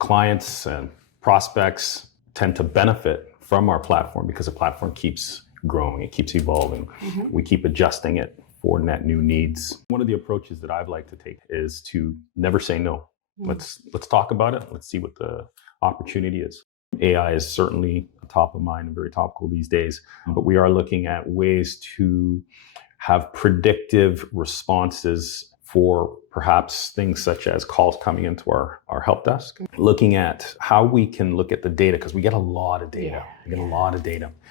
clients and prospects tend to benefit from our platform because the platform keeps growing, it keeps evolving. We keep adjusting it for net new needs. One of the approaches that I've liked to take is to never say no. Let's talk about it. Let's see what the opportunity is. AI is certainly top of mind and very topical these days, but we are looking at ways to have predictive responses for perhaps things such as calls coming into our help desk, looking at how we can look at the data, because we get a lot of data.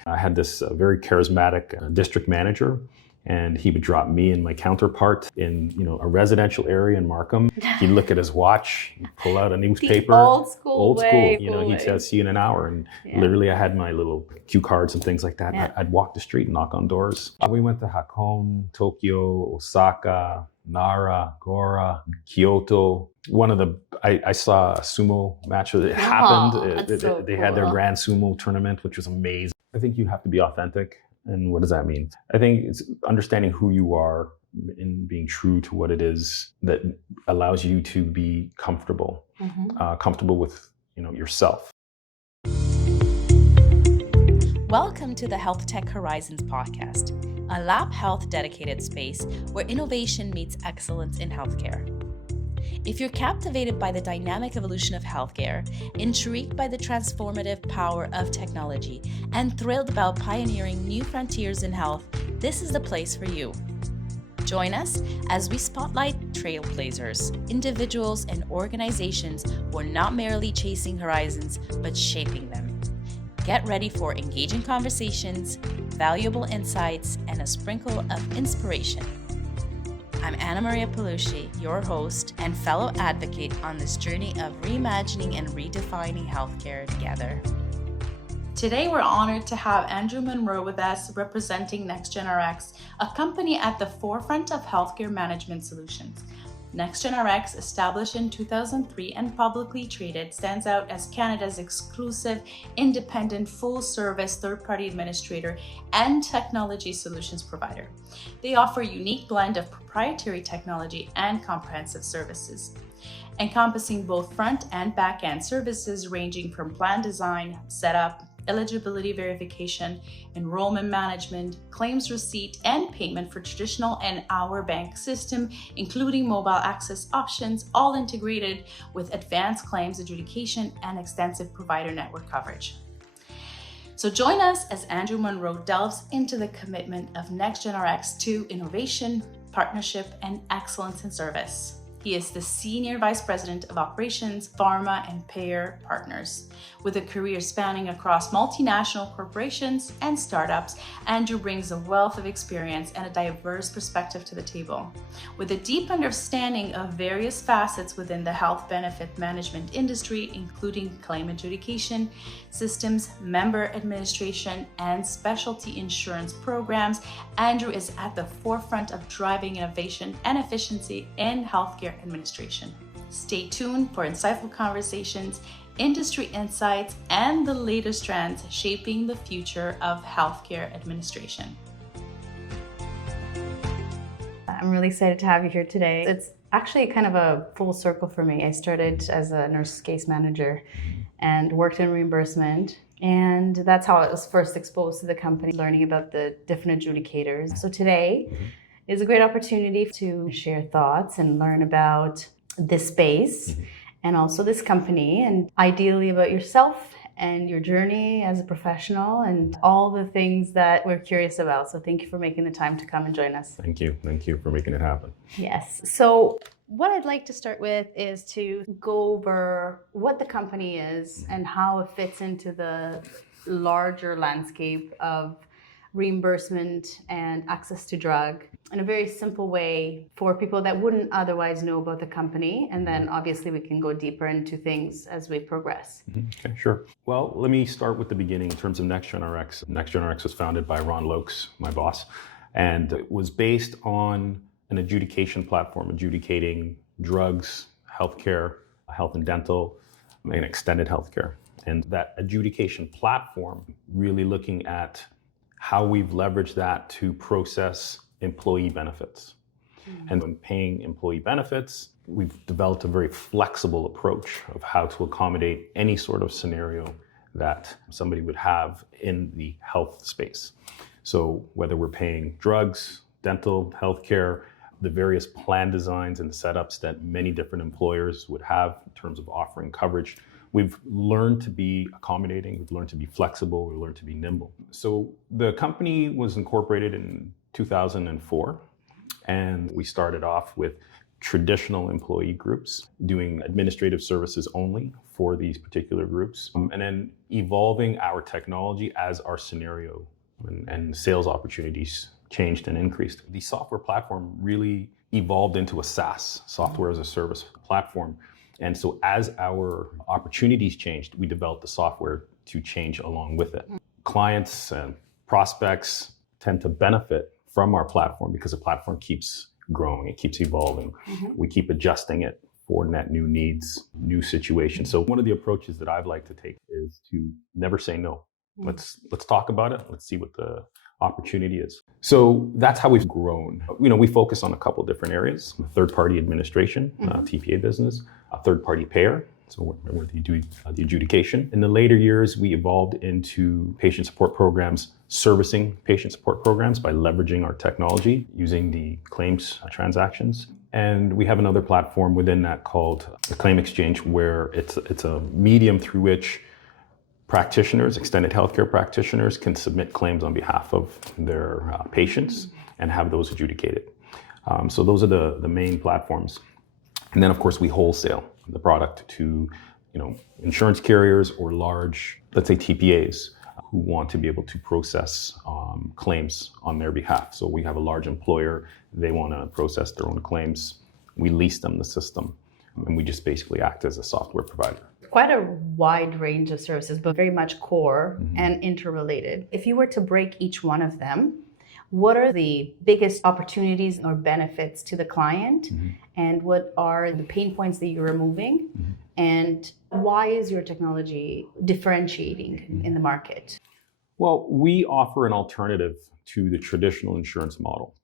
I had this very charismatic district manager, and he would drop me and my counterpart in a residential area in Markham. He'd look at his watch, he'd pull out a newspaper. The old school. He'd say, see you in an hour. And literally I had my little cue cards and things like that. Yeah. I'd walk the street and knock on doors. We went to Hakone, Tokyo, Osaka, Nara, Gora, Kyoto. I saw a sumo match that happened. They had their grand sumo tournament, which was amazing. I think you have to be authentic. And what does that mean? I think it's understanding who you are and being true to what it is that allows you to be comfortable, comfortable with yourself. Welcome to the Health Tech Horizons podcast, a lab health dedicated space where innovation meets excellence in healthcare. If you're captivated by the dynamic evolution of healthcare, intrigued by the transformative power of technology, and thrilled about pioneering new frontiers in health, this is the place for you. Join us as we spotlight trailblazers, individuals and organizations who are not merely chasing horizons, but shaping them. Get ready for engaging conversations, valuable insights, and a sprinkle of inspiration. I'm Anna Maria Palucci, your host and fellow advocate on this journey of reimagining and redefining healthcare together. Today, we're honored to have Andrew Munroe with us representing NexgenRx, a company at the forefront of healthcare management solutions. NexgenRx, established in 2003 and publicly traded, stands out as Canada's exclusive, independent, full-service third-party administrator and technology solutions provider. They offer a unique blend of proprietary technology and comprehensive services, encompassing both front and back-end services ranging from plan design, setup, eligibility verification, enrollment management, claims receipt, and payment for traditional and our bank system, including mobile access options, all integrated with advanced claims adjudication and extensive provider network coverage. So join us as Andrew Munroe delves into the commitment of NexgenRx to innovation, partnership, and excellence in service. He is the Senior Vice President of Operations, Pharma, and Payor Partners. With a career spanning across multinational corporations and startups, Andrew brings a wealth of experience and a diverse perspective to the table. With a deep understanding of various facets within the health benefit management industry, including claim adjudication, systems, member administration, and specialty insurance programs, Andrew is at the forefront of driving innovation and efficiency in healthcare administration. Stay tuned for insightful conversations, industry insights, and the latest trends shaping the future of healthcare administration. I'm really excited to have you here today. It's actually kind of a full circle for me. I started as a nurse case manager and worked in reimbursement. And that's how I was first exposed to the company, learning about the different adjudicators. So today is a great opportunity to share thoughts and learn about this space and also this company, and ideally about yourself and your journey as a professional and all the things that we're curious about. So thank you for making the time to come and join us. Thank you for making it happen. Yes. So what I'd like to start with is to go over what the company is and how it fits into the larger landscape of reimbursement and access to drug in a very simple way for people that wouldn't otherwise know about the company. And then obviously we can go deeper into things as we progress. Okay, sure. Well, let me start with the beginning in terms of NexgenRx. NexgenRx was founded by Ron Lokes, my boss, and it was based on an adjudication platform, adjudicating drugs, healthcare, health and dental, and extended healthcare. And that adjudication platform, really looking at how we've leveraged that to process employee benefits. And when paying employee benefits, we've developed a very flexible approach of how to accommodate any sort of scenario that somebody would have in the health space. So whether we're paying drugs, dental, healthcare, the various plan designs and the setups that many different employers would have in terms of offering coverage, we've learned to be accommodating, we've learned to be flexible, we've learned to be nimble. So the company was incorporated in 2004, and we started off with traditional employee groups, doing administrative services only for these particular groups, and then evolving our technology as our scenario and sales opportunities changed and increased. The software platform really evolved into a SaaS, software as a service platform. And so as our opportunities changed, we developed the software to change along with it. Clients and prospects tend to benefit from our platform because the platform keeps growing, it keeps evolving. We keep adjusting it for net new needs, new situations. So one of the approaches that I've liked to take is to never say no. Let's talk about it. Let's see what the opportunity is. So that's how we've grown. We focus on a couple different areas: third-party administration, TPA business, a third-party payer. So we're the adjudication. In the later years, we evolved into patient support programs, servicing patient support programs by leveraging our technology using the claims transactions. And we have another platform within that called the Claim Exchange, where it's a medium through which practitioners, extended healthcare practitioners, can submit claims on behalf of their patients and have those adjudicated. So those are the main platforms. And then, of course, we wholesale the product to insurance carriers or large, let's say, TPAs who want to be able to process claims on their behalf. So we have a large employer, they want to process their own claims. We lease them the system, and we just basically act as a software provider. Quite a wide range of services, but very much core and interrelated. If you were to break each one of them, what are the biggest opportunities or benefits to the client? And what are the pain points that you're removing? And why is your technology differentiating in the market? Well, we offer an alternative to the traditional insurance model.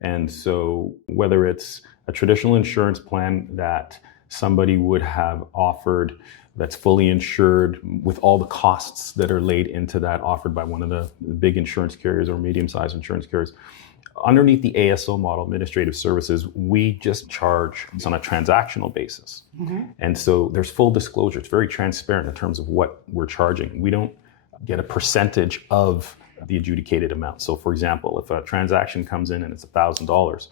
And so whether it's a traditional insurance plan that somebody would have offered that's fully insured with all the costs that are laid into that, offered by one of the big insurance carriers or medium-sized insurance carriers. Underneath the ASO model, administrative services, we just charge on a transactional basis. And so there's full disclosure. It's very transparent in terms of what we're charging. We don't get a percentage of the adjudicated amount. So for example, if a transaction comes in and it's $1,000,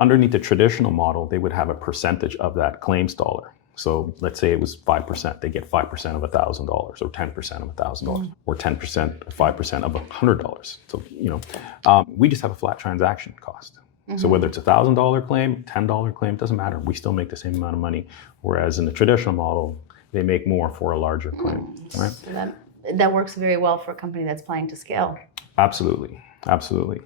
underneath the traditional model, they would have a percentage of that claims dollar. So let's say it was 5%, they get 5% of $1,000 or 10% of $1,000 or 10% or 5% of $100. So, we just have a flat transaction cost. So whether it's $1,000 claim, $10 claim, doesn't matter. We still make the same amount of money. Whereas in the traditional model, they make more for a larger claim, right? So that works very well for a company that's planning to scale. Absolutely, absolutely.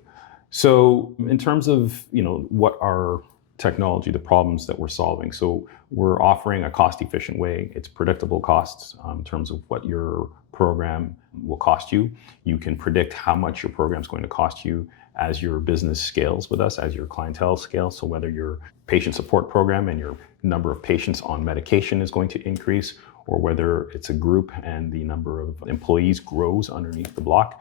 So in terms of, what our technology, the problems that we're solving. So we're offering a cost-efficient way. It's predictable costs in terms of what your program will cost you. You can predict how much your program is going to cost you as your business scales with us, as your clientele scales. So whether your patient support program and your number of patients on medication is going to increase, or whether it's a group and the number of employees grows underneath the block,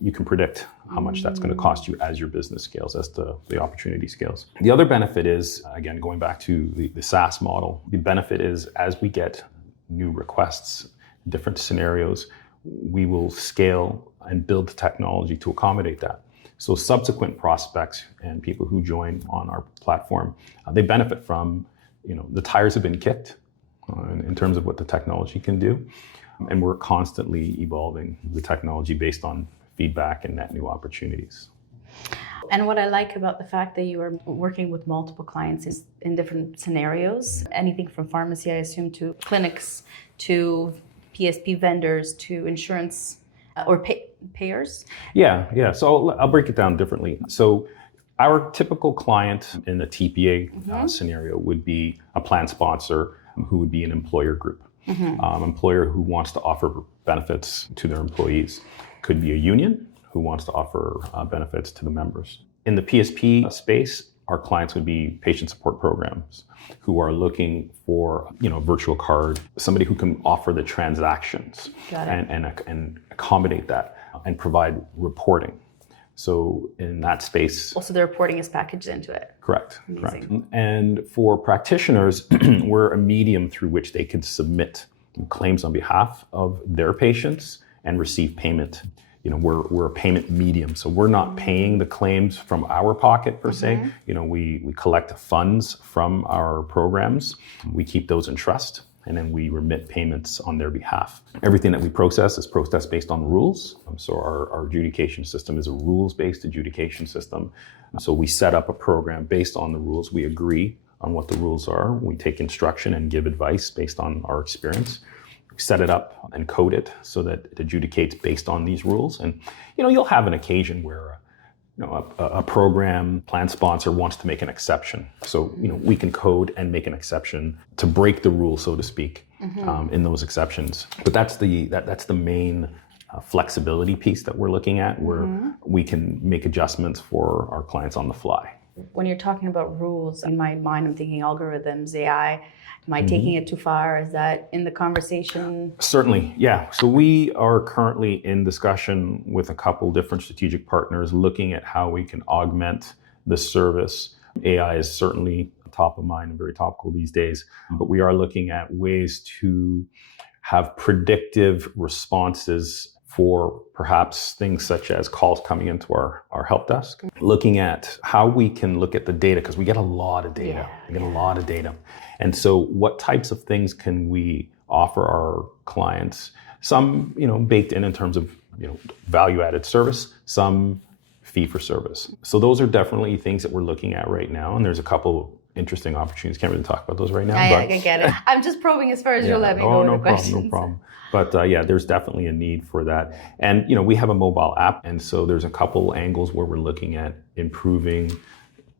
you can predict how much that's going to cost you as your business scales, as the opportunity scales. The other benefit is, again, going back to the SAAS model, the benefit is as we get new requests, different scenarios, we will scale and build the technology to accommodate that. So subsequent prospects and people who join on our platform, they benefit from, the tires have been kicked in terms of what the technology can do. And we're constantly evolving the technology based on feedback and net new opportunities. And what I like about the fact that you are working with multiple clients is in different scenarios, anything from pharmacy, I assume, to clinics, to PSP vendors, to insurance or payers? Yeah. So I'll break it down differently. So our typical client in the TPA scenario would be a plan sponsor who would be an employer group. Employer who wants to offer benefits to their employees. Could be a union who wants to offer benefits to the members. In the PSP space, our clients would be patient support programs who are looking for, a virtual card, somebody who can offer the transactions and accommodate that and provide reporting. So in that space. Also, the reporting is packaged into it. Correct. Amazing. Correct. And for practitioners, we're a medium through which they can submit claims on behalf of their patients and receive payment. We're a payment medium, so we're not paying the claims from our pocket per se. We collect funds from our programs. We keep those in trust, and then we remit payments on their behalf. Everything that we process is processed based on rules. So our adjudication system is a rules-based adjudication system. So we set up a program based on the rules. We agree on what the rules are. We take instruction and give advice based on our experience. Set it up and code it so that it adjudicates based on these rules. And you'll have an occasion where a program plan sponsor wants to make an exception. So we can code and make an exception to break the rule, so to speak, in those exceptions. But that's the main flexibility piece that we're looking at, where we can make adjustments for our clients on the fly. When you're talking about rules, in my mind, I'm thinking algorithms, AI. Am I taking it too far? Is that in the conversation? Certainly, yeah. So we are currently in discussion with a couple different strategic partners looking at how we can augment the service. AI is certainly top of mind and very topical these days, but we are looking at ways to have predictive responses for perhaps things such as calls coming into our help desk, looking at how we can look at the data, because we get a lot of data. We get a lot of data. And so what types of things can we offer our clients? Some, baked in terms of, value-added service, some fee for service. So those are definitely things that we're looking at right now. And there's a couple interesting opportunities. Can't really talk about those right now. I get it. I'm just probing as far as you'll let me go with the questions. No problem. But there's definitely a need for that. And, we have a mobile app. And so there's a couple angles where we're looking at improving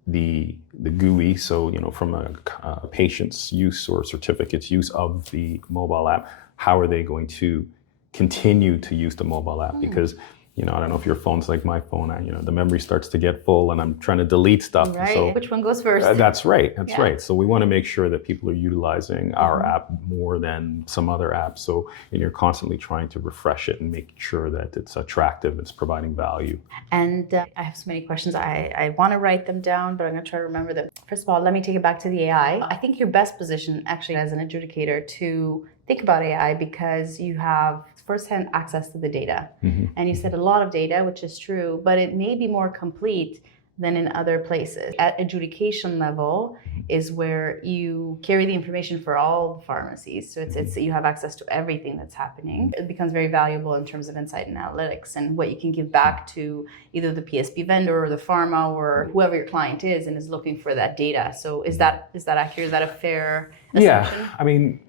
the GUI. So, from a patient's use or certificate's use of the mobile app, how are they going to continue to use the mobile app? Because I don't know if your phone's like my phone. The memory starts to get full and I'm trying to delete stuff. Right. So, which one goes first? That's right. Right. So we want to make sure that people are utilizing our app more than some other apps. So you're constantly trying to refresh it and make sure that it's attractive, it's providing value. And I have so many questions. I want to write them down, but I'm going to try to remember them. First of all, let me take it back to the AI. I think you're best positioned actually as an adjudicator to think about AI because you have firsthand access to the data. And you said a lot of data, which is true, but it may be more complete than in other places. At adjudication level is where you carry the information for all the pharmacies. So it's you have access to everything that's happening. It becomes very valuable in terms of insight and analytics and what you can give back to either the PSP vendor or the pharma or whoever your client is and is looking for that data. So is that accurate? Is that a fair assumption? Yeah, I mean,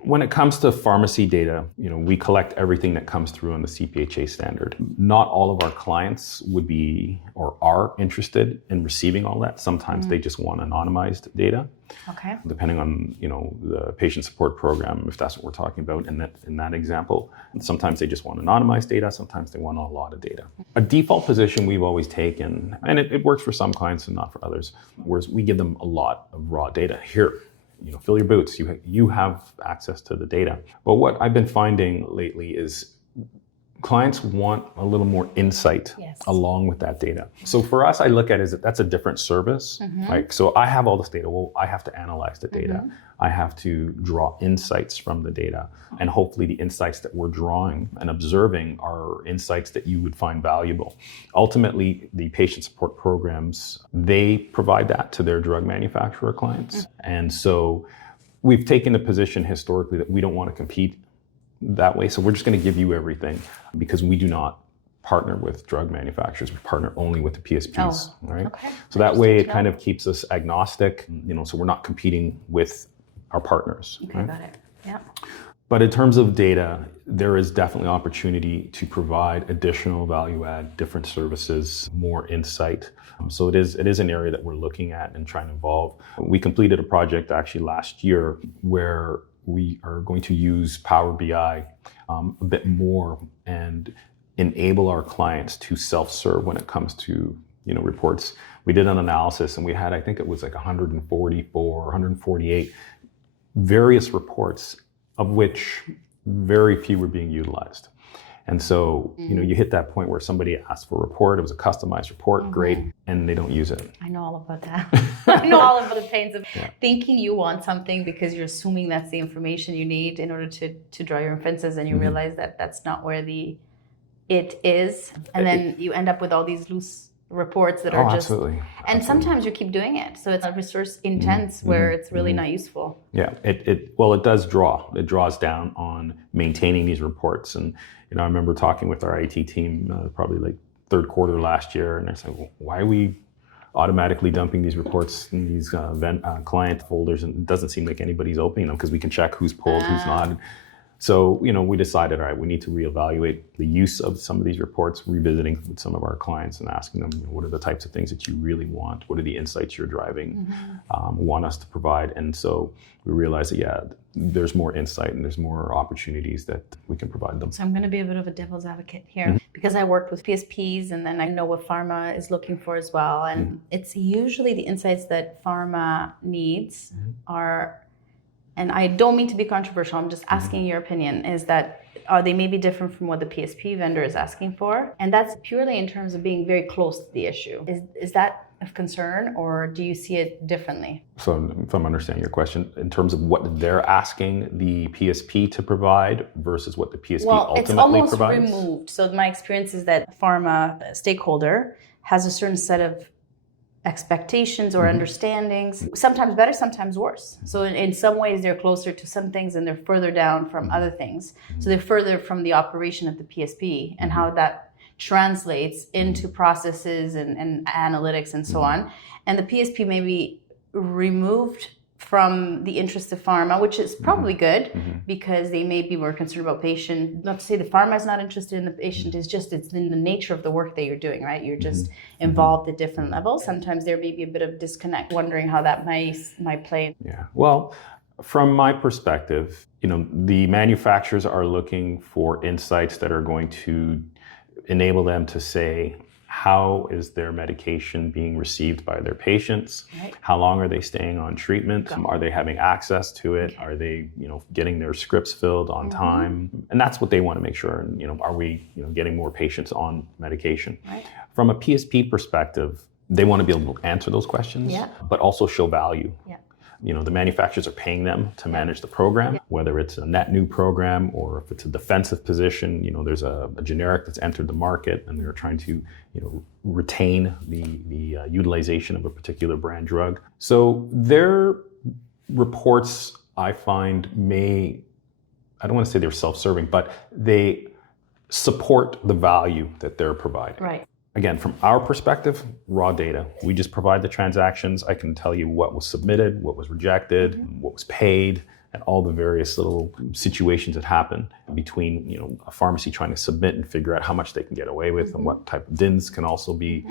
when it comes to pharmacy data, we collect everything that comes through on the CPHA standard. Not all of our clients would be or are interested in receiving all that. Sometimes they just want anonymized data. Okay. Depending on, the patient support program, if that's what we're talking about in that example. And sometimes they just want anonymized data. Sometimes they want a lot of data. A default position we've always taken, and it works for some clients and not for others, whereas we give them a lot of raw data. Here, fill your boots. You have access to the data. But what I've been finding lately is clients want a little more insight along with that data. So for us, I look at it as that's a different service. So I have all this data. Well, I have to analyze the data. I have to draw insights from the data. And hopefully the insights that we're drawing and observing are insights that you would find valuable. Ultimately, the patient support programs, they provide that to their drug manufacturer clients. And so we've taken a position historically that we don't want to compete that way. So we're just going to give you everything because we do not partner with drug manufacturers. We partner only with the PSPs, right? Okay. So that way it kind of keeps us agnostic, so we're not competing with our partners. Okay, right? got it. Yeah. But in terms of data, there is definitely opportunity to provide additional value add, different services, more insight. So it is an area that we're looking at and trying to evolve. We completed a project actually last year where we are going to use Power BI a bit more and enable our clients to self-serve when it comes to reports. We did an analysis and we had, I think it was like 144, 148 various reports, of which very few were being utilized. And so, you hit that point where somebody asked for a report, it was a customized report, great, and they don't use it. I know all about that. I know all about the pains of thinking you want something because you're assuming that's the information you need in order to draw your inferences, and you realize that that's not where it is. And then you end up with all these loose reports that are just... Absolutely. And sometimes you keep doing it. So it's a resource intense where it's really not useful. Yeah, it does draw. It draws down on maintaining these reports. And I remember talking with our IT team probably like third quarter last year, and I said, well, why are we automatically dumping these reports in these client folders? And it doesn't seem like anybody's opening them because we can check who's pulled, who's not. So, we decided, all right, we need to reevaluate the use of some of these reports, revisiting with some of our clients and asking them, what are the types of things that you really want? What are the insights you're driving, want us to provide? And so we realized that, there's more insight and there's more opportunities that we can provide them. So I'm going to be a bit of a devil's advocate here because I worked with PSPs, and then I know what Pharma is looking for as well. And it's usually the insights that Pharma needs are... And I don't mean to be controversial, I'm just asking your opinion, is that are they maybe different from what the PSP vendor is asking for? And that's purely in terms of being very close to the issue. Is that of concern, or do you see it differently? So if I'm understanding your question, in terms of what they're asking the PSP to provide versus what the PSP ultimately provides? Well, it's almost removed. So my experience is that Pharma stakeholder has a certain set of expectations or understandings, sometimes better, sometimes worse. So in some ways they're closer to some things and they're further down from other things. So they're further from the operation of the PSP and how that translates into processes and analytics and so on. And the PSP may be removed from the interest of Pharma, which is probably good because they may be more concerned about patient. Not to say the Pharma is not interested in the patient, it's in the nature of the work that you're doing, right? You're just involved at different levels. Sometimes there may be a bit of disconnect, wondering how that might play. Yeah, well, from my perspective, the manufacturers are looking for insights that are going to enable them to say, how is their medication being received by their patients? Right. How long are they staying on treatment? Are they having access to it? Okay. Are they, getting their scripts filled on time? And that's what they want to make sure. And, are we, getting more patients on medication? Right. From a PSP perspective, they want to be able to answer those questions, but also show value. Yeah. The manufacturers are paying them to manage the program, whether it's a net new program or if it's a defensive position. There's a generic that's entered the market and they're trying to, retain the utilization of a particular brand drug. So their reports, I find, I don't want to say they're self-serving, but they support the value that they're providing. Right. Again, from our perspective, raw data. We just provide the transactions. I can tell you what was submitted, what was rejected, what was paid, and all the various little situations that happen between, a pharmacy trying to submit and figure out how much they can get away with and what type of DINs can also be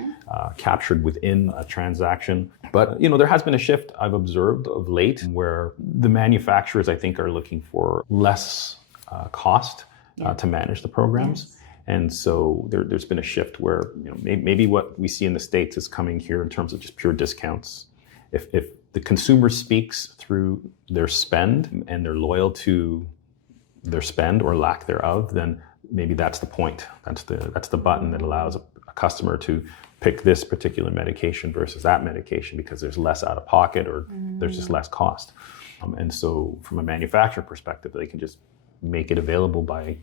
captured within a transaction. But, there has been a shift I've observed of late where the manufacturers, I think, are looking for less cost to manage the programs. Yes. And so there's been a shift where, maybe what we see in the States is coming here in terms of just pure discounts. If the consumer speaks through their spend and they're loyal to their spend or lack thereof, then maybe that's the point. That's the button that allows a customer to pick this particular medication versus that medication because there's less out of pocket or there's just less cost. And so from a manufacturer perspective, they can just make it available by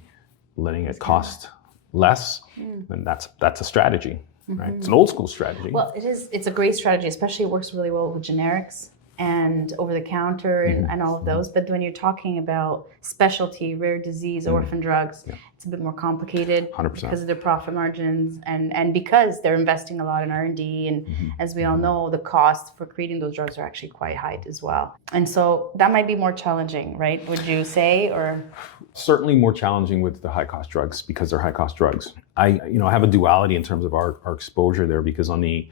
letting it cost less, then that's a strategy, right? It's an old school strategy. Well, it is. It's a great strategy, especially it works really well with generics and over the counter and all of those. But when you're talking about specialty, rare disease, orphan drugs, it's a bit more complicated 100%. Because of their profit margins and because they're investing a lot in R&D. And as we all know, the costs for creating those drugs are actually quite high as well. And so that might be more challenging, right? Would you say, or? Certainly more challenging with the high cost drugs because they're high cost drugs. I have a duality in terms of our exposure there because on the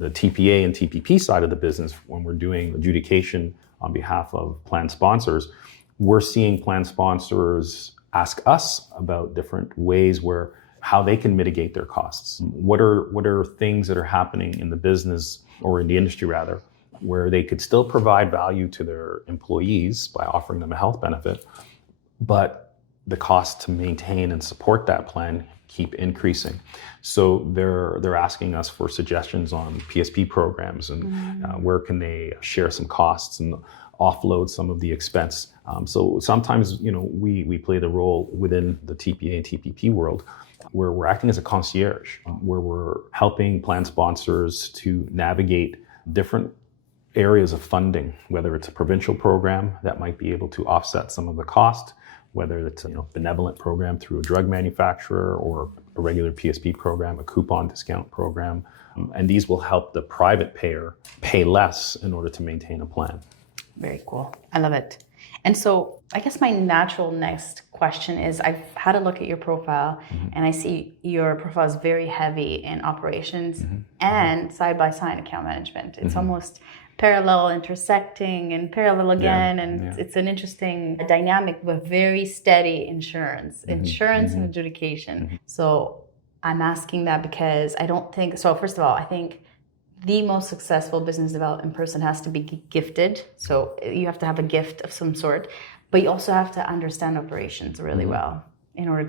TPA and TPP side of the business, when we're doing adjudication on behalf of plan sponsors, we're seeing plan sponsors ask us about different ways where how they can mitigate their costs. What are things that are happening in the business, or in the industry rather, where they could still provide value to their employees by offering them a health benefit, but the cost to maintain and support that plan keep increasing. So they're asking us for suggestions on PSP programs and where can they share some costs and offload some of the expense. So sometimes, we play the role within the TPA and TPP world where we're acting as a concierge, where we're helping plan sponsors to navigate different areas of funding, whether it's a provincial program that might be able to offset some of the cost, whether it's a benevolent program through a drug manufacturer or a regular PSP program, a coupon discount program. And these will help the private payer pay less in order to maintain a plan. Very cool. I love it. And so I guess my natural next question is, I've had a look at your profile and I see your profile is very heavy in operations and side-by-side account management. It's almost parallel intersecting and parallel again. It's an interesting dynamic with very steady insurance and adjudication. So I'm asking that because I don't think, so first of all, I think the most successful business development person has to be gifted. So you have to have a gift of some sort, but you also have to understand operations really well in order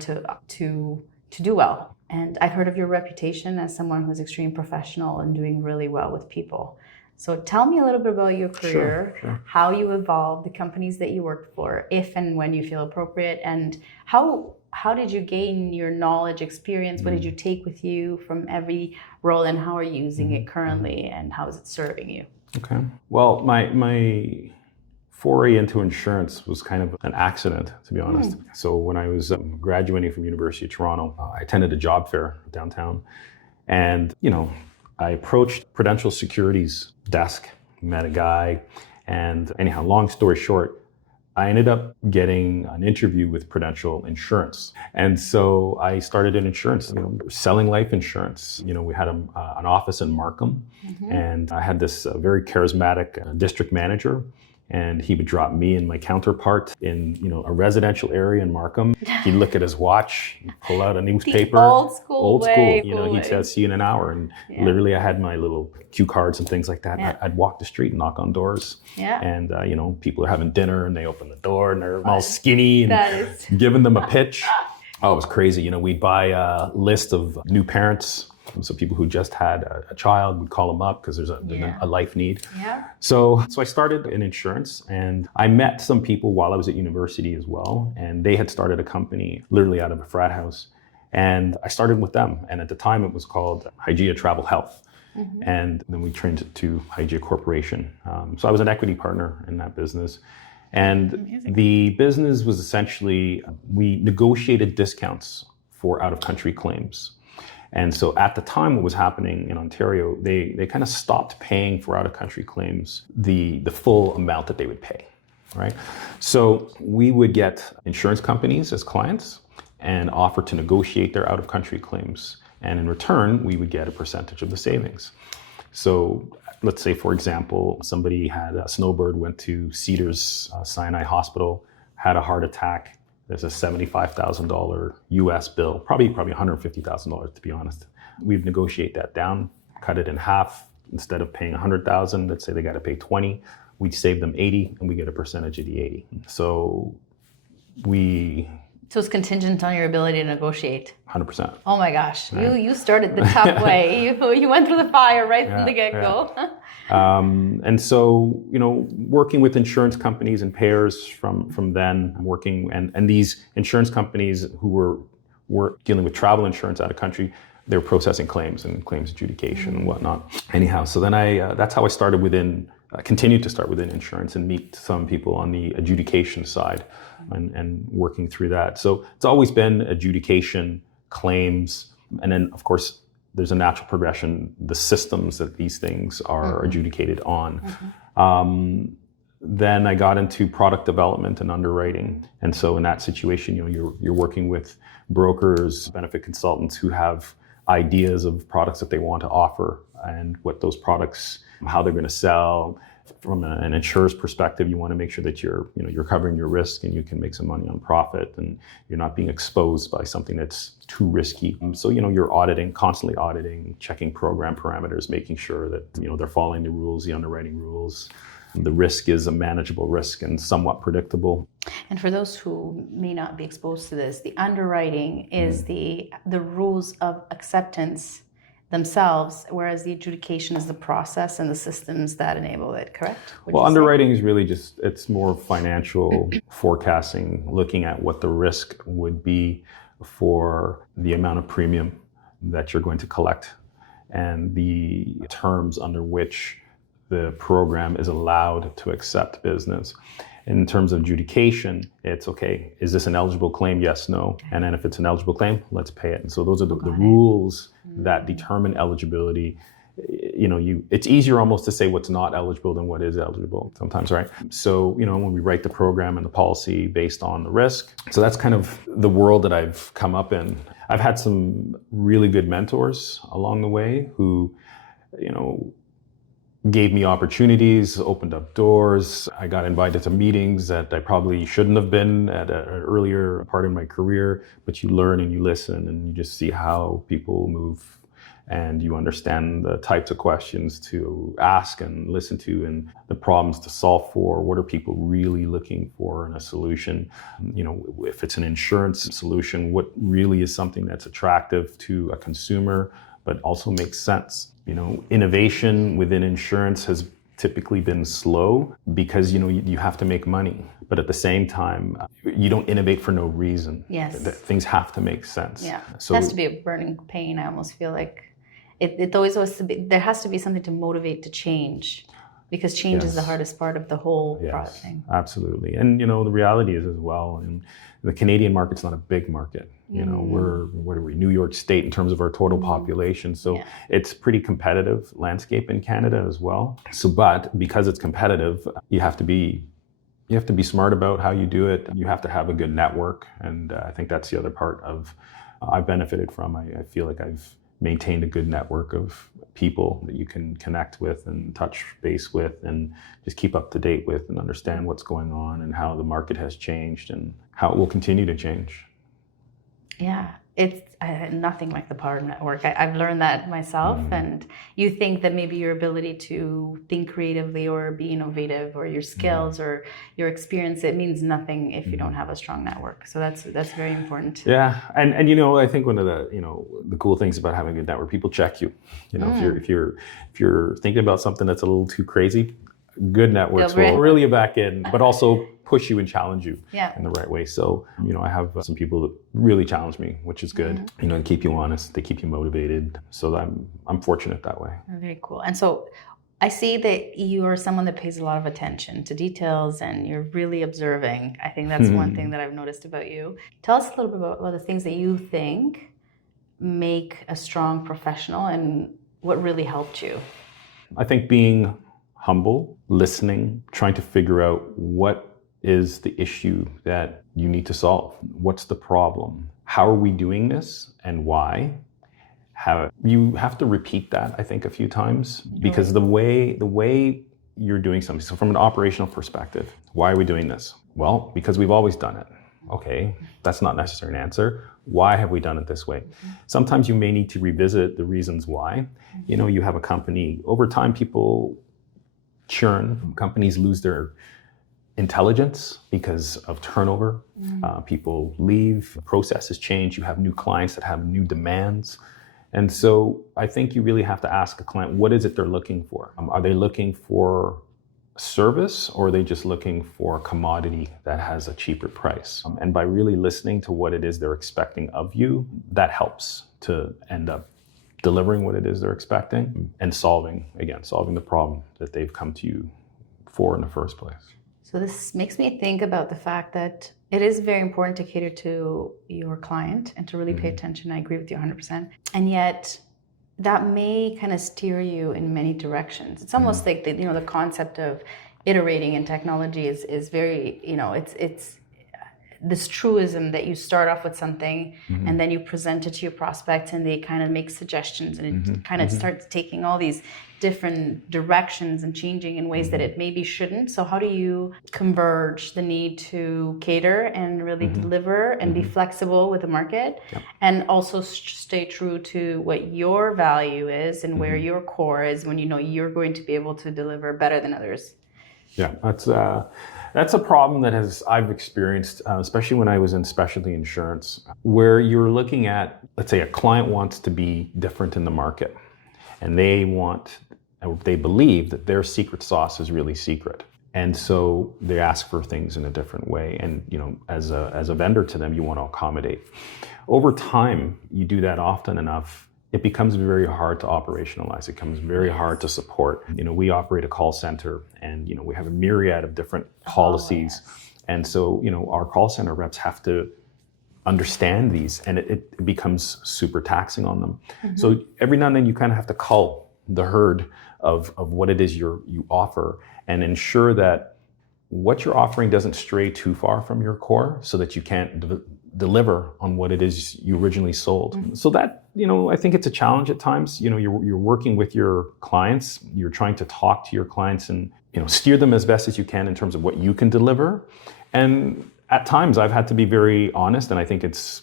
to do well. And I've heard of your reputation as someone who's extremely professional and doing really well with people. So tell me a little bit about your career, Sure. how you evolved, the companies that you worked for, if and when you feel appropriate, and how did you gain your knowledge, experience? What did you take with you from every role, and how are you using it currently, and how is it serving you? Okay. Well, my foray into insurance was kind of an accident, to be honest. So when I was graduating from University of Toronto, I attended a job fair downtown, and I approached Prudential Securities desk, met a guy, and anyhow, long story short, I ended up getting an interview with Prudential Insurance. And so I started in insurance, selling life insurance. We had an office in Markham, and I had this very charismatic district manager, and he would drop me and my counterpart in a residential area in Markham. He'd look at his watch, he'd pull out a newspaper. The old school way. He'd say, "See you in an hour." And literally I had my little cue cards and things like that. Yeah. I'd walk the street and knock on doors. Yeah. And people are having dinner and they open the door and they're all skinny and That is giving them a pitch. Oh, it was crazy. We'd buy a list of new parents. So people who just had a child, would call them up because there's a life need. Yeah. So I started in insurance, and I met some people while I was at university as well. And they had started a company literally out of a frat house. And I started with them. And at the time it was called Hygeia Travel Health. And then we turned it to Hygeia Corporation. So I was an equity partner in that business. And the business was essentially, we negotiated discounts for out-of-country claims. And so at the time what was happening in Ontario, they kind of stopped paying for out-of-country claims the full amount that they would pay, right? So we would get insurance companies as clients and offer to negotiate their out-of-country claims. And in return, we would get a percentage of the savings. So let's say, for example, somebody had a snowbird, went to Cedars Sinai Hospital, had a heart attack. There's a $75,000 US bill, probably $150,000 to be honest. We'd negotiate that down, cut it in half. Instead of paying $100,000, let's say they got to pay 20, we'd save them 80 and we get a percentage of the 80. So it's contingent on your ability to negotiate. 100%. Oh my gosh, right. You started the tough way. You went through the fire right from the get-go. And so, working with insurance companies and payers from then, working and these insurance companies who were dealing with travel insurance out of country, they were processing claims and claims adjudication and whatnot. Anyhow, so then that's how I started continued to start within insurance and meet some people on the adjudication side and working through that. So it's always been adjudication, claims, and then of course, there's a natural progression, the systems that these things are adjudicated on. Then I got into product development and underwriting. And so in that situation, you're working with brokers, benefit consultants who have ideas of products that they want to offer and what those products, how they're going to sell, From an insurer's perspective, you want to make sure that you're covering your risk and you can make some money on profit and you're not being exposed by something that's too risky. So, you're constantly auditing, checking program parameters, making sure that, they're following the rules, the underwriting rules. The risk is a manageable risk and somewhat predictable. And for those who may not be exposed to this, the underwriting is the rules of acceptance themselves, whereas the adjudication is the process and the systems that enable it, correct? Well, underwriting is really it's more financial forecasting, looking at what the risk would be for the amount of premium that you're going to collect and the terms under which the program is allowed to accept business. In terms of adjudication, it's okay, is this an eligible claim? Yes, no. And then if it's an eligible claim, let's pay it. And so those are the rules that determine eligibility. It's easier almost to say what's not eligible than what is eligible sometimes, right? So, when we write the program and the policy based on the risk. So that's kind of the world that I've come up in. I've had some really good mentors along the way who, gave me opportunities, opened up doors. I got invited to meetings that I probably shouldn't have been at an earlier part of my career, but you learn and you listen and you just see how people move and you understand the types of questions to ask and listen to and the problems to solve for. What are people really looking for in a solution? If it's an insurance solution, what really is something that's attractive to a consumer, but also makes sense? Innovation within insurance has typically been slow because, you have to make money. But at the same time, you don't innovate for no reason. Yes. Things have to make sense. Yeah. So, it has to be a burning pain. I almost feel like it always has to be, there has to be something to motivate to change because change is the hardest part of the whole product thing. Absolutely. And, the reality is as well, and the Canadian market's not a big market. We're, what are we, New York State in terms of our total population. So it's pretty competitive landscape in Canada as well. So, but because it's competitive, you have to be smart about how you do it. You have to have a good network. And I think that's the other part I've benefited from. I feel like I've maintained a good network of people that you can connect with and touch base with and just keep up to date with and understand what's going on and how the market has changed and how it will continue to change. Yeah, it's nothing like the power of network. I've learned that myself. And you think that maybe your ability to think creatively or be innovative or your skills or your experience, it means nothing if you don't have a strong network. So that's very important. Yeah, and I think one of the cool things about having a good network, people check you. If you're thinking about something that's a little too crazy, good networks will reel you back in, but also push you and challenge you in the right way. So, I have some people that really challenge me, which is good. They keep you honest, they keep you motivated. So I'm fortunate that way. Very cool. And so I see that you are someone that pays a lot of attention to details and you're really observing. I think that's one thing that I've noticed about you. Tell us a little bit about the things that you think make a strong professional and what really helped you. I think being humble, listening, trying to figure out what is the issue that you need to solve. What's the problem? How are we doing this and why? You have to repeat that, I think, a few times because the way you're doing something. So from an operational perspective, why are we doing this? Well, because we've always done it. Okay, that's not necessarily an answer. Why have we done it this way? Sometimes you may need to revisit the reasons why. You have a company, over time people churn, companies lose their intelligence because of turnover. People leave, processes change, you have new clients that have new demands. And so I think you really have to ask a client, what is it they're looking for? Are they looking for service or are they just looking for a commodity that has a cheaper price? And by really listening to what it is they're expecting of you, that helps to end up delivering what it is they're expecting and solving the problem that they've come to you for in the first place. So this makes me think about the fact that it is very important to cater to your client and to really pay attention. I agree with you 100%. And yet that may kind of steer you in many directions. It's almost like the concept of iterating in technology is very, this truism that you start off with something and then you present it to your prospects and they kind of make suggestions and it kind of starts taking all these different directions and changing in ways that it maybe shouldn't. So how do you converge the need to cater and really deliver and be flexible with the market and also stay true to what your value is and where your core is when you know you're going to be able to deliver better than others? Yeah, that's a problem that I've experienced, especially when I was in specialty insurance, where you're looking at, let's say a client wants to be different in the market, and they believe that their secret sauce is really secret. And so they ask for things in a different way. And, as a vendor to them, you want to accommodate. Over time, you do that often enough, it becomes very hard to operationalize. It becomes very hard to support. We operate a call center and, we have a myriad of different policies. And so, our call center reps have to understand these, and it becomes super taxing on them. So every now and then you kind of have to cull the herd of what it is you offer and ensure that what you're offering doesn't stray too far from your core so that you can't deliver on what it is you originally sold. So that, I think it's a challenge at times. You're working with your clients, you're trying to talk to your clients and, steer them as best as you can in terms of what you can deliver. And at times I've had to be very honest, and I think it's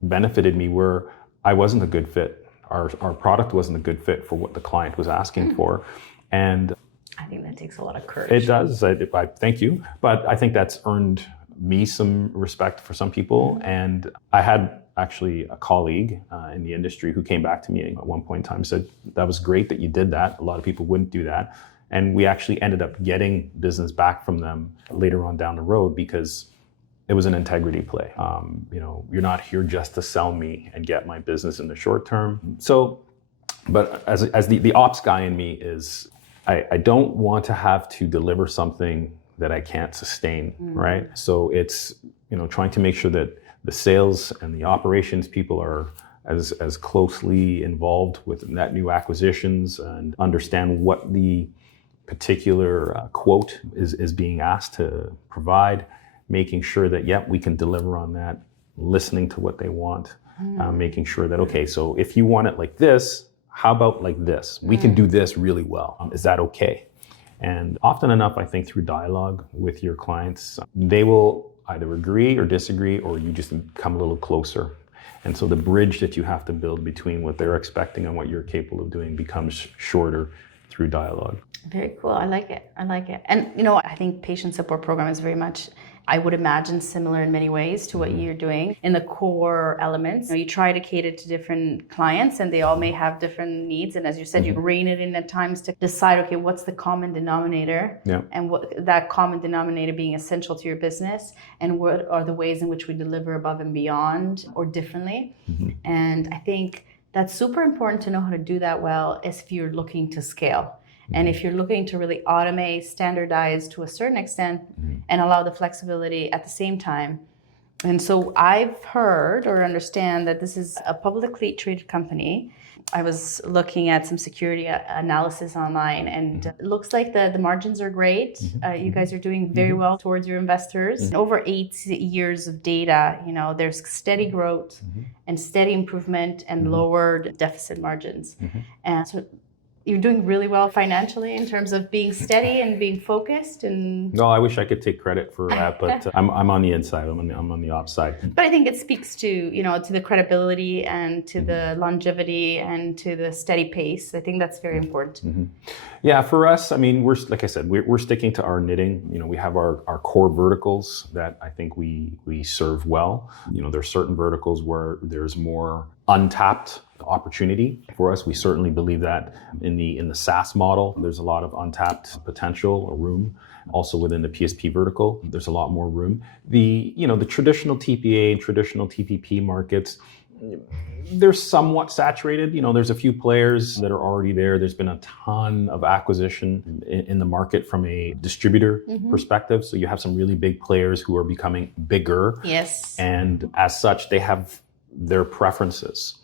benefited me where I wasn't a good fit. Our product wasn't a good fit for what the client was asking for. And I think that takes a lot of courage. It does. I thank you. But I think that's earned me some respect for some people. And I had actually a colleague in the industry who came back to me at one point in time and said, that was great that you did that. A lot of people wouldn't do that. And we actually ended up getting business back from them later on down the road because it was an integrity play. You're not here just to sell me and get my business in the short term. So, but as the ops guy in me is, I don't want to have to deliver something that I can't sustain, right? So it's, trying to make sure that the sales and the operations people are as closely involved with net new acquisitions and understand what the particular quote is being asked to provide, making sure that, we can deliver on that, listening to what they want, making sure that, okay, so if you want it like this, how about like this? We can do this really well. Is that okay? And often enough, I think through dialogue with your clients, they will either agree or disagree, or you just come a little closer. And so the bridge that you have to build between what they're expecting and what you're capable of doing becomes shorter through dialogue. Very cool. I like it. And, I think patient support program is very much, I would imagine, similar in many ways to what you're doing in the core elements. You try to cater to different clients and they all may have different needs. And as you said, you rein it in at times to decide, okay, what's the common denominator and what that common denominator being essential to your business and what are the ways in which we deliver above and beyond or differently. And I think that's super important to know how to do that well if you're looking to scale. And if you're looking to really automate, standardize to a certain extent and allow the flexibility at the same time. And so I've heard or understand that this is a publicly traded company. I was looking at some security analysis online and it looks like the margins are great. You guys are doing very well towards your investors. Over 8 years of data, there's steady growth and steady improvement and lowered deficit margins. And so you're doing really well financially in terms of being steady and being focused. And no, I wish I could take credit for that, but I'm on the inside. I'm on the ops side. But I think it speaks to to the credibility and to the longevity and to the steady pace. I think that's very important. Yeah, for us, we're like I said, we're sticking to our knitting. We have our core verticals that I think we serve well. There's certain verticals where there's more untapped opportunity for us. We certainly believe that in the SAAS model, there's a lot of untapped potential or room. Also within the PSP vertical, there's a lot more room. The traditional TPA and traditional TPP markets, they're somewhat saturated. There's a few players that are already there. There's been a ton of acquisition in the market from a distributor perspective. So you have some really big players who are becoming bigger. Yes. And as such, they have their preferences.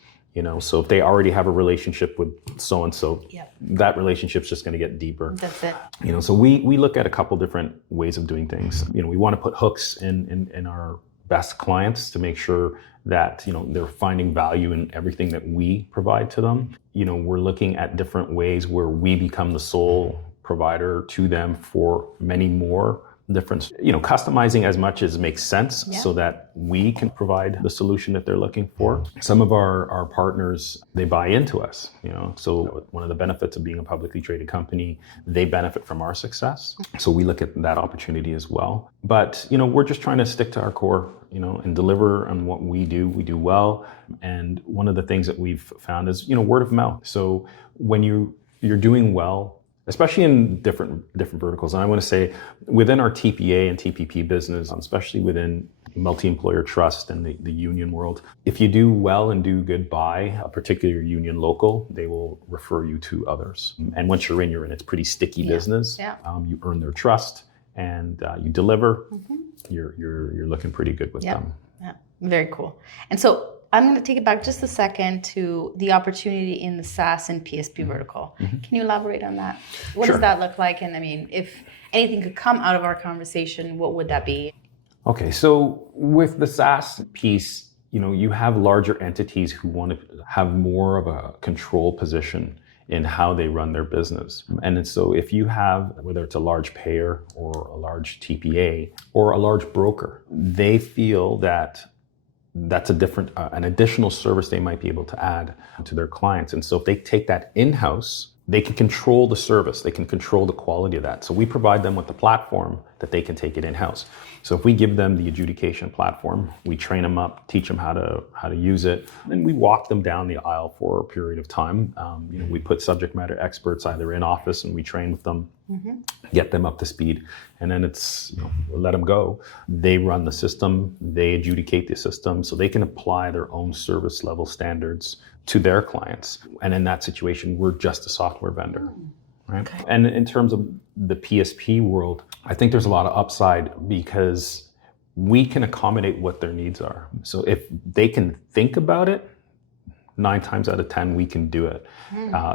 So if they already have a relationship with so-and-so, that relationship's just going to get deeper. That's it. So we look at a couple different ways of doing things. We want to put hooks in our best clients to make sure that, they're finding value in everything that we provide to them. We're looking at different ways where we become the sole provider to them for many more different, customizing as much as makes sense so that we can provide the solution that they're looking for. Some of our partners, they buy into us, so one of the benefits of being a publicly traded company, they benefit from our success. So we look at that opportunity as well. But, we're just trying to stick to our core, and deliver on what we do well. And one of the things that we've found is, word of mouth. So when you're doing well, especially in different verticals. And I want to say within our TPA and TPP business, especially within multi-employer trust and the union world, if you do well and do good by a particular union local, they will refer you to others. And once you're in, it's pretty sticky business. Yeah. You earn their trust and you deliver. You're looking pretty good with them. Yeah, very cool. And so I'm going to take it back just a second to the opportunity in the SaaS and PSP vertical. Can you elaborate on that? What does that look like? And if anything could come out of our conversation, what would that be? Okay, so with the SaaS piece, you have larger entities who want to have more of a control position in how they run their business. And so if you have, whether it's a large payer or a large TPA or a large broker, they feel that that's an additional service they might be able to add to their clients. And so if they take that in-house, they can control the service, they can control the quality of that. So we provide them with the platform that they can take it in-house. So if we give them the adjudication platform, we train them up, teach them how to use it, and we walk them down the aisle for a period of time. We put subject matter experts either in office and we train with them, get them up to speed, and then it's let them go. They run the system, they adjudicate the system, so they can apply their own service level standards to their clients. And in that situation, we're just a software vendor. Right? Okay. And in terms of the PSP world, I think there's a lot of upside because we can accommodate what their needs are. So if they can think about it, 9 times out of 10, we can do it.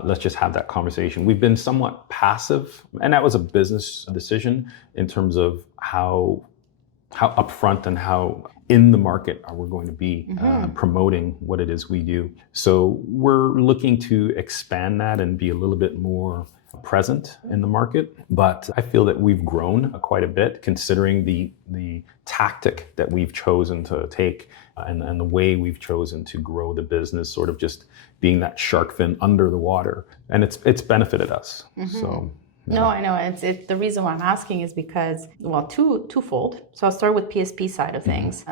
Let's just have that conversation. We've been somewhat passive, and that was a business decision in terms of how upfront and how in the market we're going to be promoting what it is we do. So we're looking to expand that and be a little bit more present in the market. But I feel that we've grown quite a bit considering the tactic that we've chosen to take and the way we've chosen to grow the business, sort of just being that shark fin under the water. And it's benefited us. So. No, I know. It's the reason why I'm asking is because, twofold. So I'll start with PSP side of things.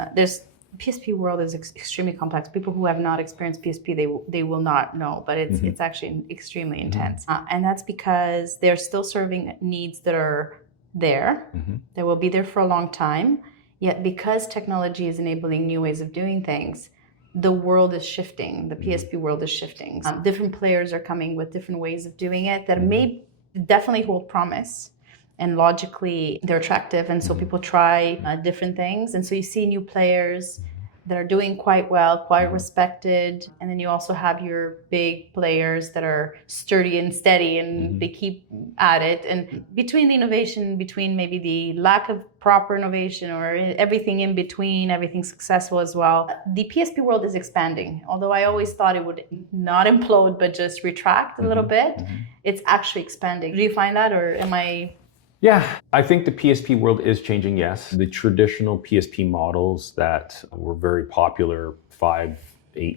PSP world is extremely complex. People who have not experienced PSP, they will not know, but it's actually extremely intense. And that's because they're still serving needs that are there. They will be there for a long time. Yet because technology is enabling new ways of doing things, the world is shifting. The PSP world is shifting. Different players are coming with different ways of doing it that may definitely hold promise. And logically, they're attractive. And so people try different things. And so you see new players that are doing quite well, quite respected. And then you also have your big players that are sturdy and steady and they keep at it. And between the innovation, between maybe the lack of proper innovation or everything in between, everything successful as well, the PSP world is expanding. Although I always thought it would not implode, but just retract a little bit, it's actually expanding. Do you find that, or am I... Yeah, I think the PSP world is changing, yes. The traditional PSP models that were very popular 5-8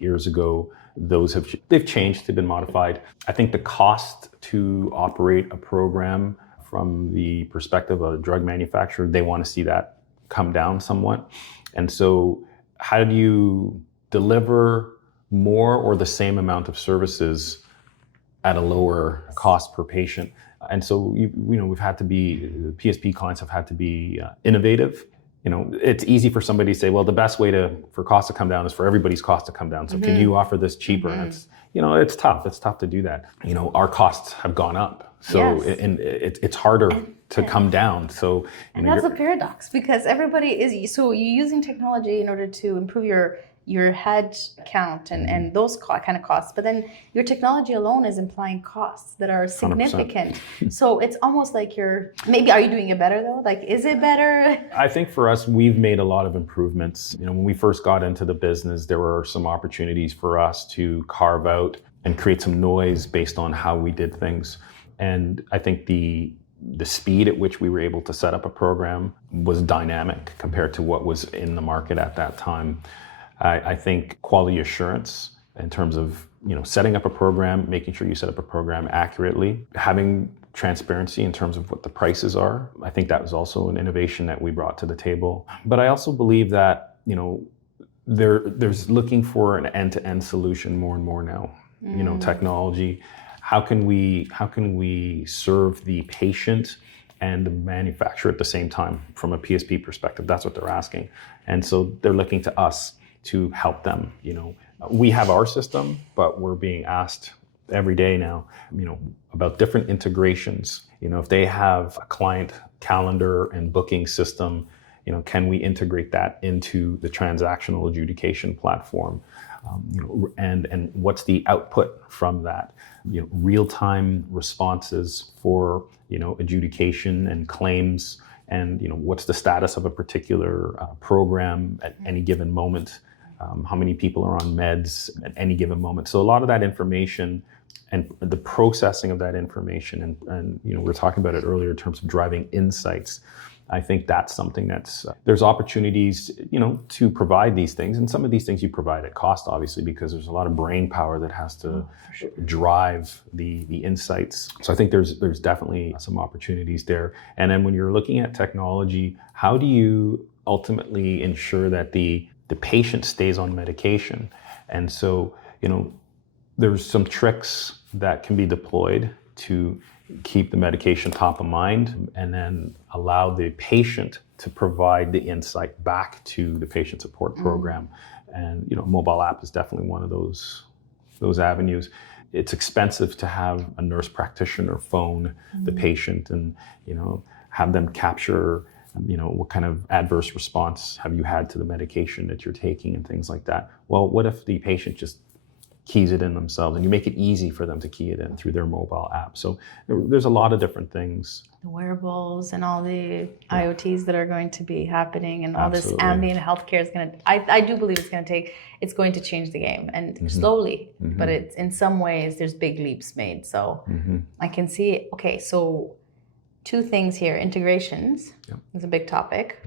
years ago, they've changed, they've been modified. I think the cost to operate a program from the perspective of a drug manufacturer, they want to see that come down somewhat. And so how do you deliver more or the same amount of services at a lower cost per patient? And so, we've had to be, PSP clients have had to be innovative. It's easy for somebody to say, well, the best way for costs to come down is for everybody's cost to come down. So can you offer this cheaper? And it's tough. It's tough to do that. Our costs have gone up. So it's harder to come down. So and that's a paradox because everybody is, so you're using technology in order to improve your your head count and those kind of costs. But then your technology alone is implying costs that are significant. 100%. So it's almost like maybe, are you doing it better though? Like, is it better? I think for us, we've made a lot of improvements. When we first got into the business, there were some opportunities for us to carve out and create some noise based on how we did things. And I think the speed at which we were able to set up a program was dynamic compared to what was in the market at that time. I think quality assurance in terms of setting up a program, making sure you set up a program accurately, having transparency in terms of what the prices are. I think that was also an innovation that we brought to the table. But I also believe that there's looking for an end-to-end solution more and more now. Technology. How can we serve the patient and the manufacturer at the same time from a PSP perspective? That's what they're asking. And so they're looking to us to help them. We have our system, but we're being asked every day now, about different integrations. If they have a client calendar and booking system, can we integrate that into the transactional adjudication platform? And what's the output from that? Real-time responses for adjudication and claims, and what's the status of a particular program at any given moment? How many people are on meds at any given moment? So a lot of that information and the processing of that information, and we were talking about it earlier in terms of driving insights. I think that's something there's opportunities, to provide these things. And some of these things you provide at cost, obviously, because there's a lot of brain power that has to drive the insights. So I think there's definitely some opportunities there. And then when you're looking at technology, how do you ultimately ensure that the patient stays on medication? And so, there's some tricks that can be deployed to keep the medication top of mind, and then allow the patient to provide the insight back to the patient support program. And mobile app is definitely one of those avenues. It's expensive to have a nurse practitioner phone the patient and have them capture what kind of adverse response have you had to the medication that you're taking and things like that. Well, what if the patient just keys it in themselves, and you make it easy for them to key it in through their mobile app? So there's a lot of different things. The wearables and all the IoTs that are going to be happening, and all Absolutely. this ambient healthcare is going to, I do believe it's going to change the game, and slowly, but it's, in some ways, there's big leaps made. So I can see, okay, so two things here. Integrations is a big topic.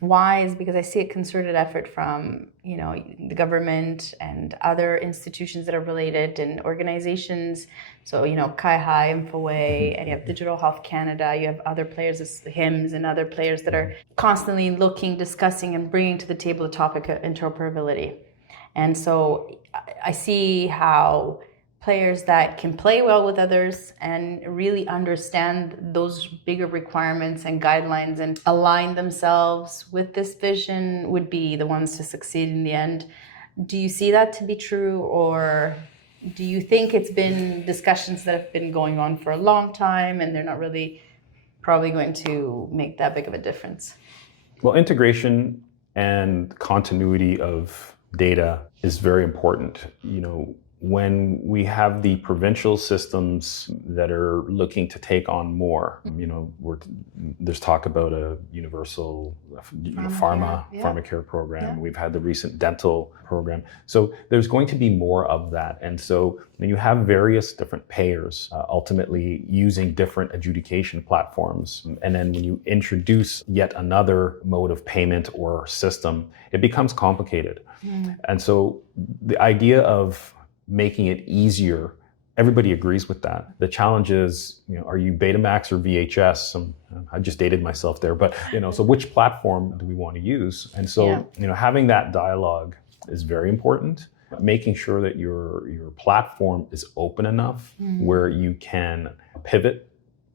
Why is because I see a concerted effort from the government and other institutions that are related and organizations. So Kai-Hi, Infoway, and you have Digital Health Canada. You have other players, HIMSS, and other players that are constantly looking, discussing, and bringing to the table the topic of interoperability. And so I see how players that can play well with others and really understand those bigger requirements and guidelines and align themselves with this vision would be the ones to succeed in the end. Do you see that to be true, or do you think it's been discussions that have been going on for a long time and they're not really probably going to make that big of a difference? Well, integration and continuity of data is very important. When we have the provincial systems that are looking to take on more, there's talk about a universal pharmacare program. We've had the recent dental program. So there's going to be more of that. And so when you have various different payers ultimately using different adjudication platforms, and then when you introduce yet another mode of payment or system, it becomes complicated. And so the idea of making it easier, everybody agrees with that. The challenge is, are you Betamax or VHS? I just dated myself there, but so which platform do we want to use? And so, having that dialogue is very important. Making sure that your platform is open enough where you can pivot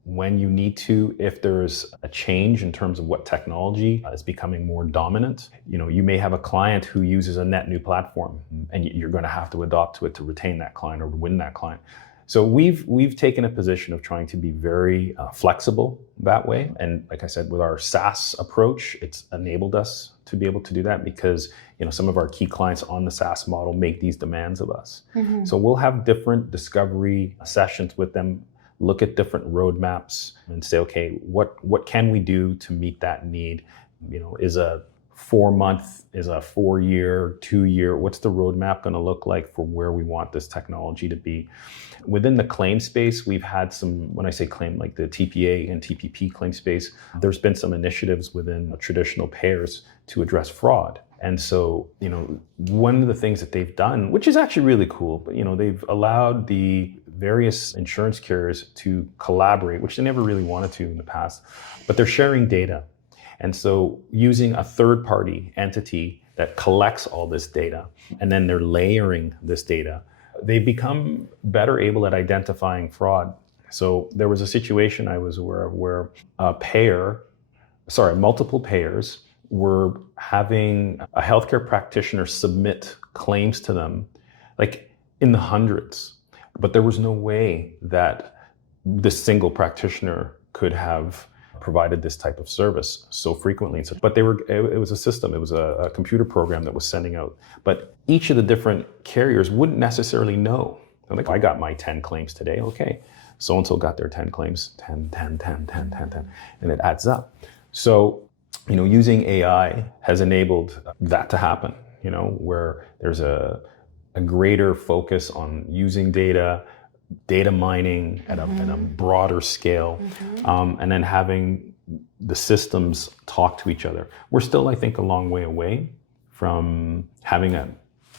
when you need to, if there's a change in terms of what technology is becoming more dominant. You may have a client who uses a net new platform, and you're going to have to adopt to it to retain that client or win that client. So we've taken a position of trying to be very flexible that way. And like I said, with our SaaS approach, it's enabled us to be able to do that because some of our key clients on the SaaS model make these demands of us. So we'll have different discovery sessions with them, look at different roadmaps and say, okay, what can we do to meet that need? Is a 4-month, is a 4-year, 2-year, what's the roadmap going to look like for where we want this technology to be? Within the claim space, we've had some, when I say claim, like the TPA and TPP claim space, there's been some initiatives within traditional payers to address fraud. And so, one of the things that they've done, which is actually really cool, but, they've allowed the various insurance carriers to collaborate, which they never really wanted to in the past, but they're sharing data. And so using a third-party entity that collects all this data, and then they're layering this data, they've become better able at identifying fraud. So there was a situation I was aware of where multiple payers were having a healthcare practitioner submit claims to them, like in the hundreds. But there was no way that this single practitioner could have provided this type of service so frequently. But it was a system, it was a computer program that was sending out. But each of the different carriers wouldn't necessarily know. I'm like, I got my 10 claims today, okay. So-and-so got their 10 claims, 10, and it adds up. So, using AI has enabled that to happen, where there's a greater focus on using data mining at a broader scale, and then having the systems talk to each other. We're still, I think, a long way away from having a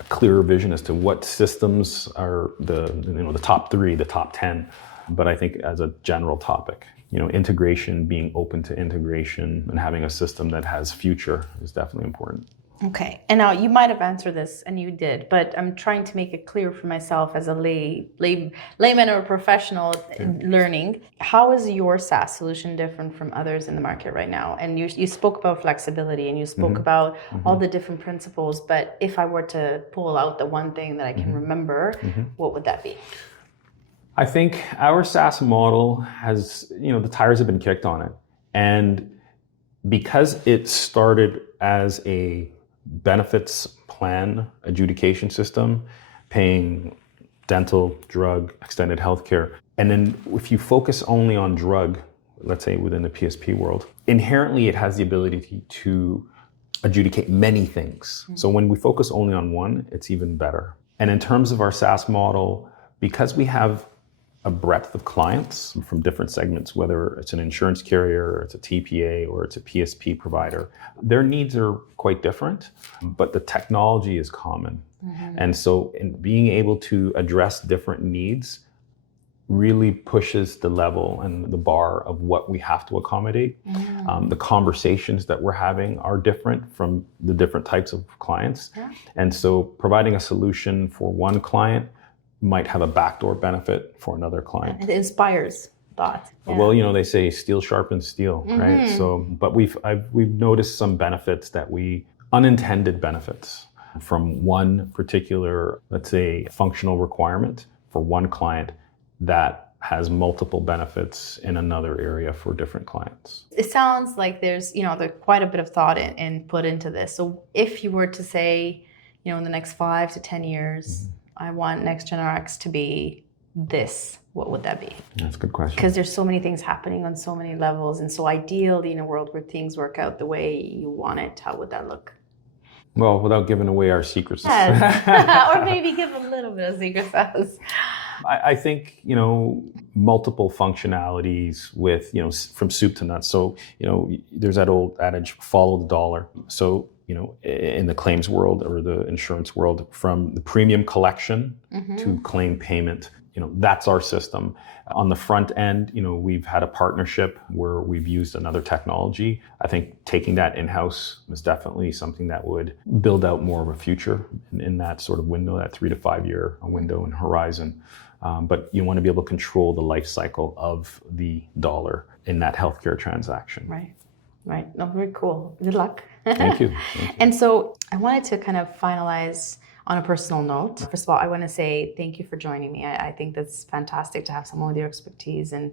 clearer vision as to what systems are the top 3, the top 10. But I think as a general topic, integration, being open to integration, and having a system that has future is definitely important. Okay, and now you might have answered this, and you did, but I'm trying to make it clear for myself as a layman or a professional learning. How is your SaaS solution different from others in the market right now? And you spoke about flexibility, and you spoke about all the different principles, but if I were to pull out the one thing that I can remember, what would that be? I think our SaaS model has, the tires have been kicked on it. And because it started as a benefits plan adjudication system, paying dental, drug, extended healthcare. And then if you focus only on drug, let's say within the PSP world, inherently it has the ability to adjudicate many things. So when we focus only on one, it's even better. And in terms of our SaaS model, because we have a breadth of clients from different segments, whether it's an insurance carrier, or it's a TPA, or it's a PSP provider, their needs are quite different, but the technology is common. And so in being able to address different needs really pushes the level and the bar of what we have to accommodate. The conversations that we're having are different from the different types of clients. And so providing a solution for one client might have a backdoor benefit for another client. It inspires thought. Well, they say steel sharpens steel, right? So, but we've noticed some benefits unintended benefits from one particular, let's say, functional requirement for one client that has multiple benefits in another area for different clients. It sounds like there's quite a bit of thought and put into this. So if you were to say, in the next 5 to 10 years, I want NexgenRx to be this, what would that be? That's a good question. Because there's so many things happening on so many levels, and so ideally in a world where things work out the way you want it, how would that look? Well, without giving away our secrets. Yes. Or maybe give a little bit of secret sauce. I think, multiple functionalities with, from soup to nuts. So, there's that old adage, follow the dollar. So, in the claims world or the insurance world, from the premium collection to claim payment, that's our system. On the front end, we've had a partnership where we've used another technology. I think taking that in-house is definitely something that would build out more of a future in that sort of window, that 3 to 5 year window and horizon. But you want to be able to control the life cycle of the dollar in that healthcare transaction. Right. No, very cool. Good luck. Thank you. And so I wanted to kind of finalize on a personal note. First of all, I want to say thank you for joining me. I think that's fantastic to have someone with your expertise and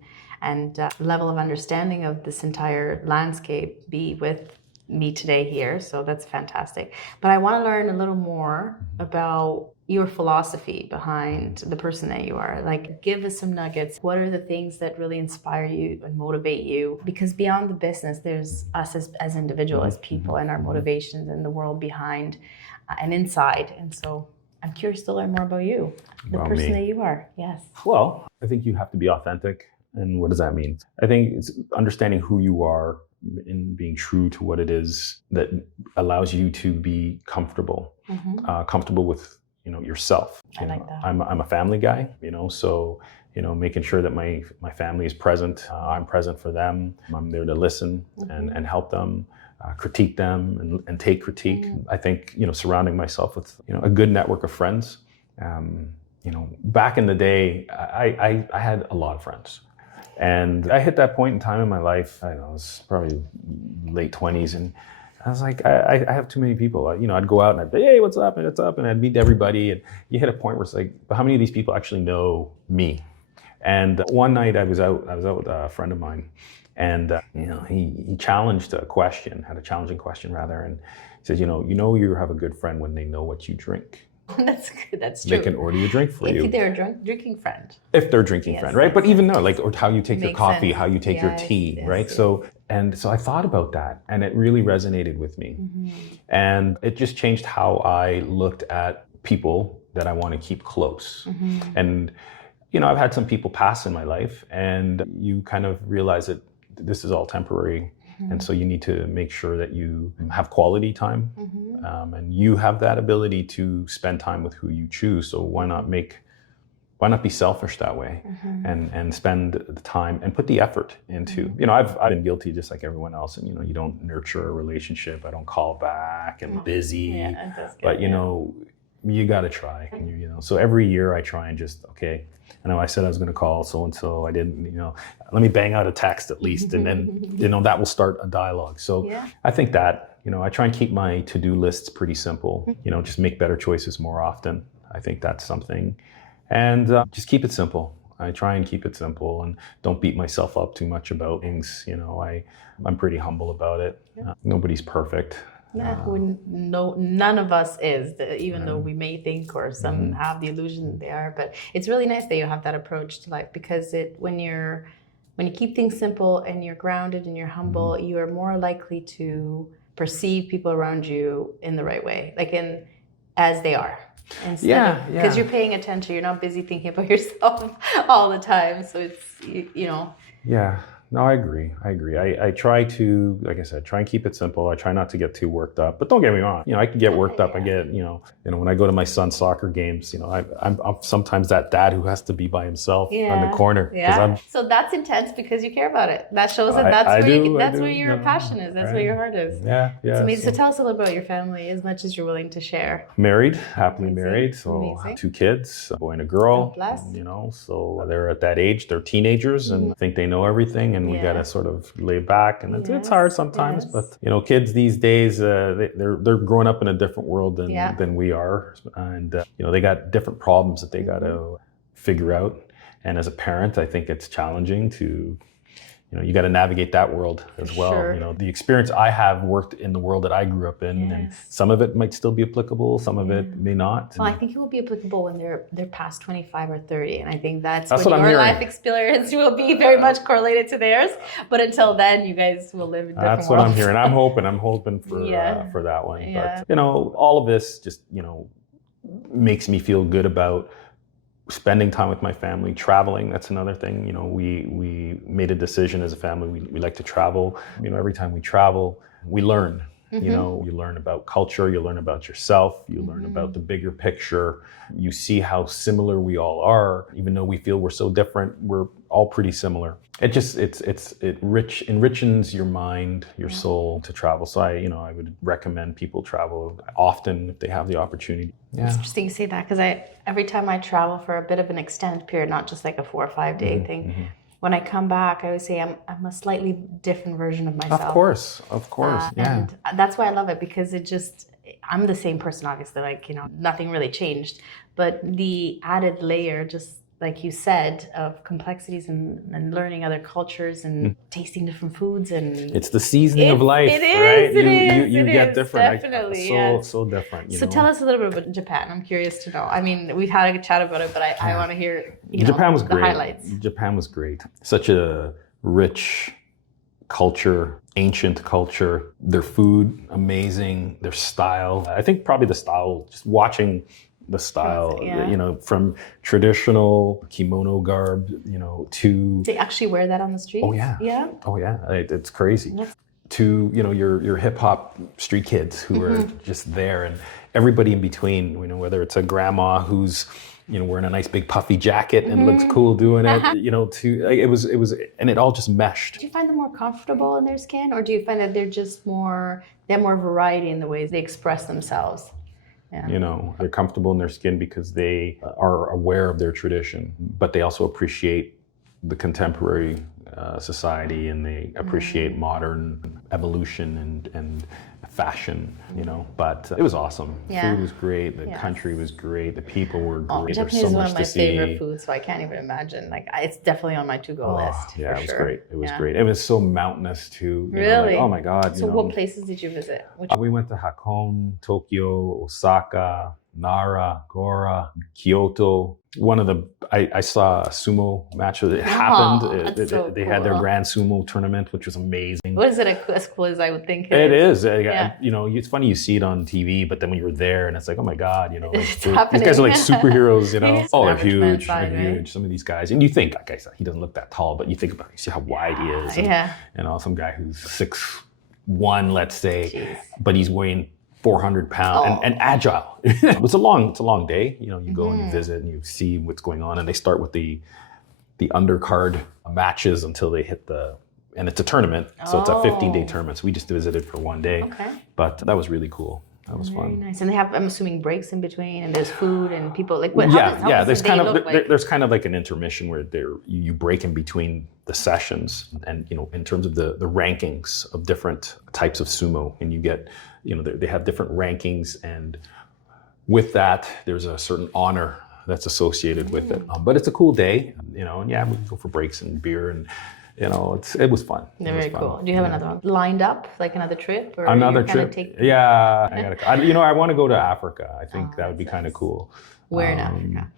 level of understanding of this entire landscape be with meet today here. So that's fantastic. But I want to learn a little more about your philosophy behind the person that you are. Like, give us some nuggets. What are the things that really inspire you and motivate you? Because beyond the business, there's us as individuals, as people, and our motivations and the world behind and inside. And so I'm curious to learn more about you, the person that you are. Yes. Well, I think you have to be authentic. And what does that mean? I think it's understanding who you are and being true to what it is that allows you to be comfortable, comfortable with yourself. I like that. I'm a family guy, so making sure that my family is present. I'm present for them. I'm there to listen and help them, critique them and take critique. I think surrounding myself with a good network of friends. Back in the day, I had a lot of friends. And I hit that point in time in my life, I don't know, it was probably late 20s, and I was like, I have too many people. I'd go out and I'd say, hey, what's up? And what's up? And I'd meet everybody. And you hit a point where it's like, but how many of these people actually know me? And one night I was out with a friend of mine, and he challenged a question, had a challenging question rather, and he says, you have a good friend when they know what you drink. That's good. That's true. They can order your drink for you. If they're a drinking friend. If they're a drinking friend, right? But even though, or how you take your coffee, sense. how you take your tea, Yes, right? yes. So I thought about that, and it really resonated with me. And it just changed how I looked at people that I want to keep close. And, I've had some people pass in my life, and you kind of realize that this is all temporary. And so you need to make sure that you have quality time, and you have that ability to spend time with who you choose. So why not be selfish that way, and spend the time and put the effort into. I've been guilty just like everyone else, and you don't nurture a relationship. I don't call back. I'm busy, Yeah, that's good, but you got to try. And so every year I try and just I know I said I was going to call so-and-so. I didn't, let me bang out a text at least. And then, that will start a dialogue. So I think that, I try and keep my to-do lists pretty simple, just make better choices more often. I think that's something. And just keep it simple. I try and keep it simple and don't beat myself up too much about things. I'm pretty humble about it. Nobody's perfect. None of us is, even though we may think or some have the illusion that they are. But it's really nice that you have that approach to life, because when you keep things simple and you're grounded and you're humble, you are more likely to perceive people around you in the right way, as they are. Because you're paying attention, you're not busy thinking about yourself all the time. So it's Yeah. No, I agree. I try to, like I said, try and keep it simple. I try not to get too worked up. But don't get me wrong. I can get worked up. I get, when I go to my son's soccer games, I'm sometimes that dad who has to be by himself in the corner. Yeah. So that's intense because you care about it. That shows that that's where your passion is. That's where your heart is. Yeah. It's amazing. So tell us a little about your family, as much as you're willing to share. Married, happily married. So I have 2 kids, a boy and a girl. God bless. So they're at that age. They're teenagers and think they know everything. And we got to sort of lay back, and it's hard sometimes. But kids these days, they're growing up in a different world than we are, and they got different problems that they got to figure out. And as a parent, I think it's challenging to. You got to navigate that world as well. Sure. The experience I have worked in the world that I grew up in, and some of it might still be applicable, some of it may not. Well, I think it will be applicable when they're past 25 or 30, and I think that's what when I'm your hearing. life experience will be very much correlated to theirs. But until then, you guys will live in different That's what worlds. I'm hearing. I'm hoping for that one. Yeah. But all of this just makes me feel good about spending time with my family, traveling. That's another thing. We made a decision as a family. We like to travel. Every time we travel, we learn. You learn about culture, you learn about yourself, you learn about the bigger picture. You see how similar we all are, even though we feel we're so different. We're all pretty similar. It enriches your mind, your soul to travel. So I would recommend people travel often if they have the opportunity. Yeah. It's interesting you say that, because every time I travel for a bit of an extended period, not just like a 4 or 5 day thing, when I come back, I always say I'm a slightly different version of myself. Of course, yeah. And that's why I love it, because I'm the same person, obviously, nothing really changed, but the added layer just like you said, of complexities and learning other cultures and tasting different foods. And it's the seasoning of life, it right? is, You get different. Definitely, So different. So tell us a little bit about Japan. I'm curious to know. I mean, we've had a chat about it, but I want to hear Japan was the great. highlights. Japan was great. Such a rich culture, ancient culture. Their food, amazing. Their style. I think probably the style, just watching the style, from traditional kimono garb, to... They actually wear that on the street? Oh, yeah. Yeah? Oh, yeah. It's crazy. Yes. To, your hip-hop street kids who are just there, and everybody in between, whether it's a grandma who's, wearing a nice big puffy jacket and looks cool doing it, it was, and it all just meshed. Do you find them more comfortable in their skin, or do you find that they have more variety in the ways they express themselves? Yeah. They're comfortable in their skin because they are aware of their tradition, but they also appreciate the contemporary society, and they appreciate modern evolution and fashion, but it was awesome. Yeah. Food was great. The country was great. The people were great. Japanese is one of my favorite foods, so I can't even imagine. It's definitely on my to-go list. Yeah, it was sure. great. It was great. It was so mountainous too. Really? Oh my God. So what places did you visit? We went to Hakone, Tokyo, Osaka, Nara, Gora, Kyoto. I saw a sumo match. It happened. They had their grand sumo tournament, which was amazing. Was it as cool as I would think? It is. It's funny you see it on TV, but then when you're there, and it's like, oh my God, these guys are like superheroes, Oh, they're huge. Side, they're huge. Some of these guys, and you think, like I said, he doesn't look that tall, but you think about it, you see how wide he is. And, some guy who's 6'1", let's say, but he's weighing 400 pounds and agile. It's a long day. You go and you visit and you see what's going on, and they start with the undercard matches until they hit and it's a tournament. So it's a 15-day tournament. So we just visited for one day. Okay. But that was really cool. That was Very fun. Nice. And they have, I'm assuming, breaks in between, and there's food and people like. There's kind of like an intermission where you break in between the sessions, and in terms of the rankings of different types of sumo, and you get they have different rankings, and with that there's a certain honor that's associated with it. But it's a cool day, and we go for breaks and beer, and it was fun. Very cool. Do you have another one lined up, like another trip? Or another trip? Yeah, I want to go to Africa. I think that would be kind of cool. Where in Africa?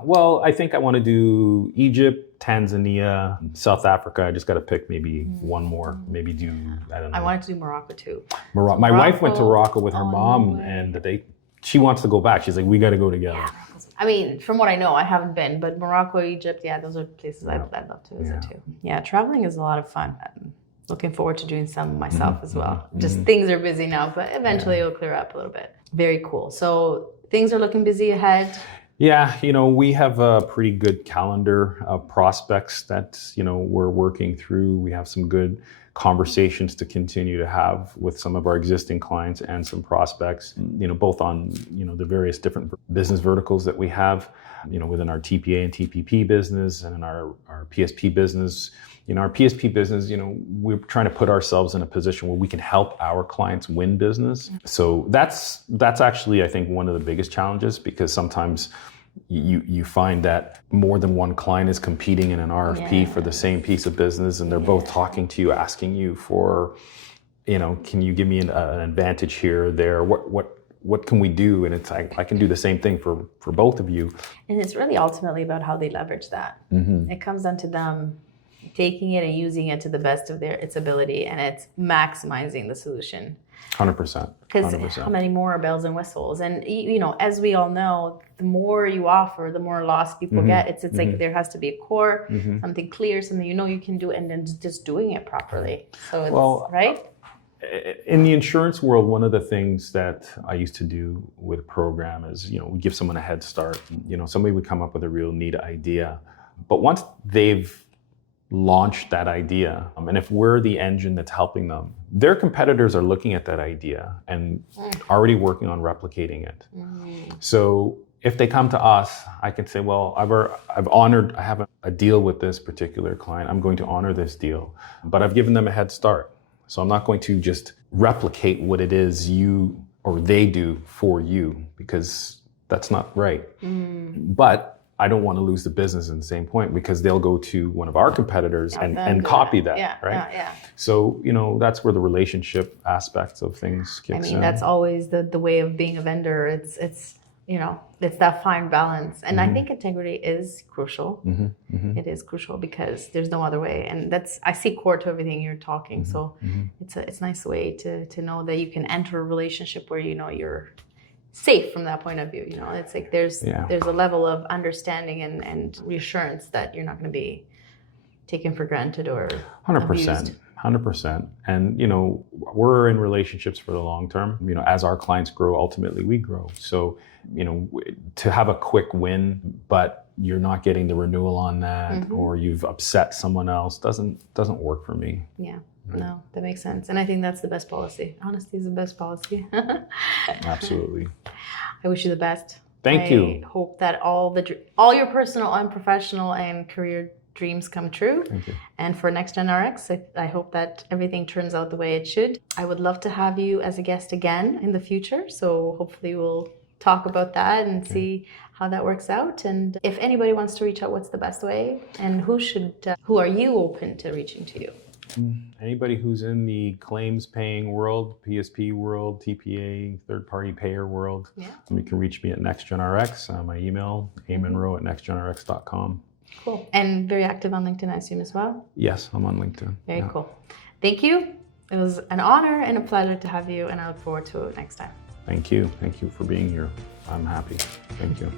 Well, I think I want to do Egypt, Tanzania, South Africa. I just got to pick maybe one more. Maybe do, I don't know. I wanted to do Morocco too. Morocco. My wife went to Morocco with her mom, and she wants to go back. She's like, we got to go together. Yeah. I mean, from what I know, I haven't been, but Morocco, Egypt, those are places I'd love to visit too. Yeah, traveling is a lot of fun. I'm looking forward to doing some myself as well. Just things are busy now, but eventually it'll clear up a little bit. Very cool. So things are looking busy ahead. Yeah, we have a pretty good calendar of prospects that, we're working through. We have some good conversations to continue to have with some of our existing clients and some prospects, both on, the various different business verticals that we have, within our TPA and TPP business and in our PSP business. In our PSP business, we're trying to put ourselves in a position where we can help our clients win business. So that's actually, I think, one of the biggest challenges, because sometimes you find that more than one client is competing in an RFP for the same piece of business, and they're both talking to you, asking you for, can you give me an advantage here or there? What can we do? And it's I can do the same thing for both of you. And it's really ultimately about how they leverage that. It comes down to them taking it and using it to the best of its ability, and it's maximizing the solution. 100%. Because how many more bells and whistles? And as we all know, the more you offer, the more loss people get. It's like there has to be a core, something clear, something you can do, and then just doing it properly. So it's right. In the insurance world, one of the things that I used to do with a program is, we give someone a head start. Somebody would come up with a real neat idea, but once they've launched that idea, and if we're the engine that's helping them, their competitors are looking at that idea and already working on replicating it. So if they come to us, I can say, well, I have a deal with this particular client. I'm going to honor this deal, but I've given them a head start. So I'm not going to just replicate what it is you or they do for you, because that's not right. But I don't want to lose the business in the same point, because they'll go to one of our competitors and copy that, right? Yeah. So, that's where the relationship aspects of things kicks in. That's always the way of being a vendor. It's that fine balance. And I think integrity is crucial. It is crucial because there's no other way. And I see core to everything you're talking. So it's a nice way to know that you can enter a relationship where you're safe from that point of view. It's like there's a level of understanding and reassurance that you're not going to be taken for granted or 100%. 100%. And, we're in relationships for the long term. As our clients grow, ultimately we grow. So, to have a quick win, but you're not getting the renewal on that, or you've upset someone else, doesn't work for me. Yeah. No, that makes sense. And I think that's the best policy. Honesty is the best policy. Absolutely. I wish you the best. Thank you. I hope that all your personal and professional and career dreams come true. Thank you. And for NexgenRx, I hope that everything turns out the way it should. I would love to have you as a guest again in the future. So hopefully we'll talk about that and see how that works out. And if anybody wants to reach out, what's the best way? And who are you open to reaching to you? Anybody who's in the claims paying world, PSP world, TPA, third-party payer world, you can reach me at NexgenRx. My email, amunroe@nexgenrx.com. Cool. And very active on LinkedIn, I assume, as well? Yes, I'm on LinkedIn. Very cool. Thank you. It was an honor and a pleasure to have you, and I look forward to it next time. Thank you. Thank you for being here. I'm happy. Thank you.